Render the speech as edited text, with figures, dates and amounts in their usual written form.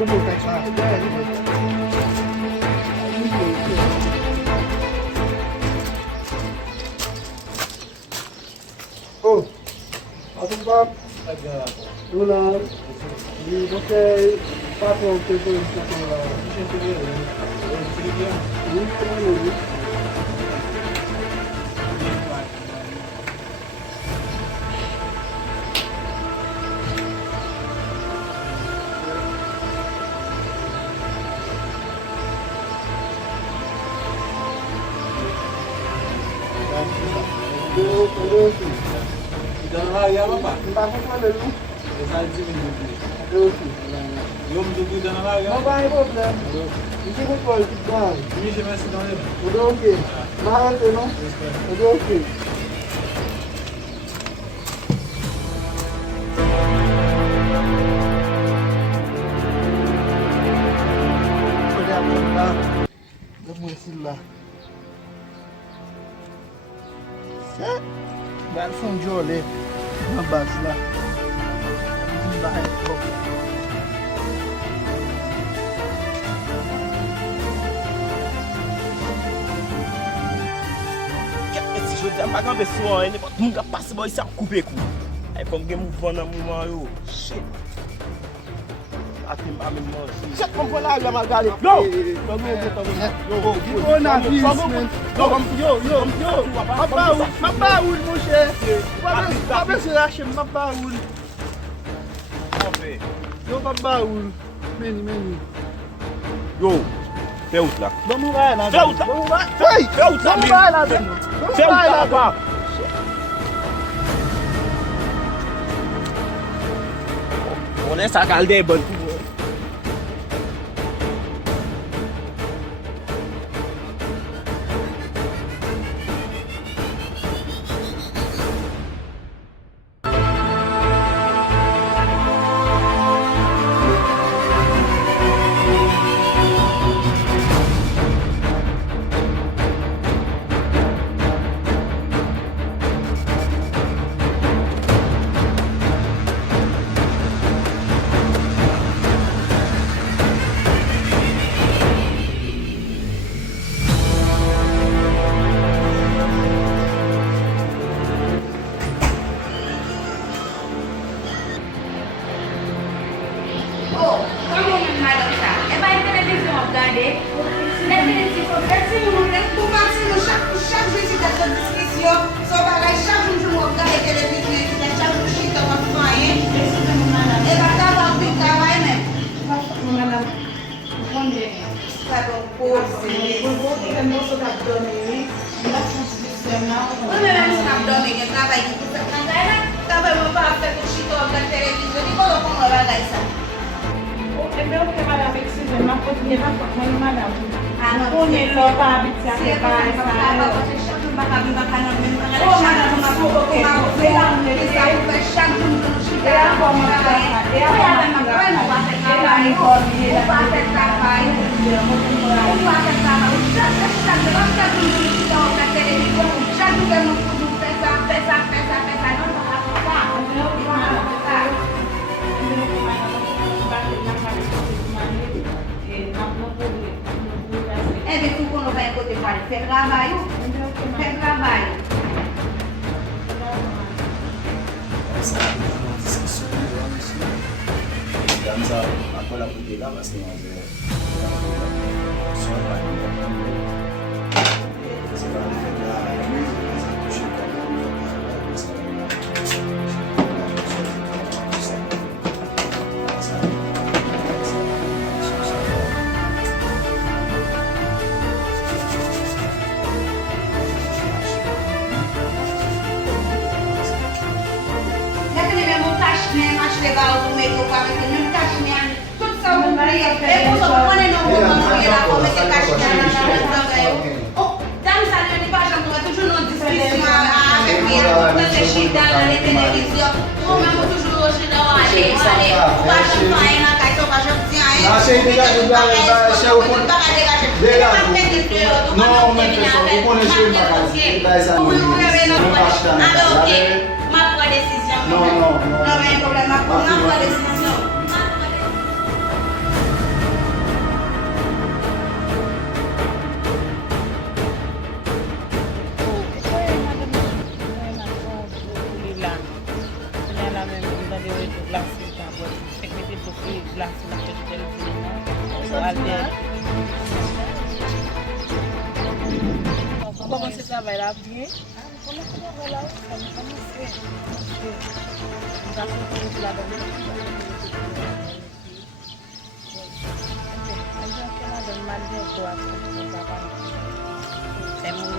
Oh, ating pap. Lula. Di bokeh papo ke ko sa ko. Jangan raya apa? Entah apa lalu. Saya sih minggu. Terus. Yom dulu jangan raya. Apa yang problem? Ini kok call kita. Ini sih masih tahu. Udah oke. Mahal tu no. Udah oke. Sudah pernah. Bismillah. Set. Garçom de olé na base lá. Si je dis pas grand pessoa, ne pas nunca passa boy ça couper coup. Aí comme que mouvement dans mouvement yo. Shit. Atim pas même moi. Check comme pour là la magali. Non. On a vu. Yo. Mapa oul mon cher. Pas se lâcher mapa oul. Yo mapa oul. Meni. Yo. Fais out là. Vamos vai lá. Fais out là. Fais out là. Vamos vai lá. Fais out là papa. On est ça calde bon. Comment se travaille là bien? Comment ça va là? Comment c'est? On va faire la bonne. C'est mon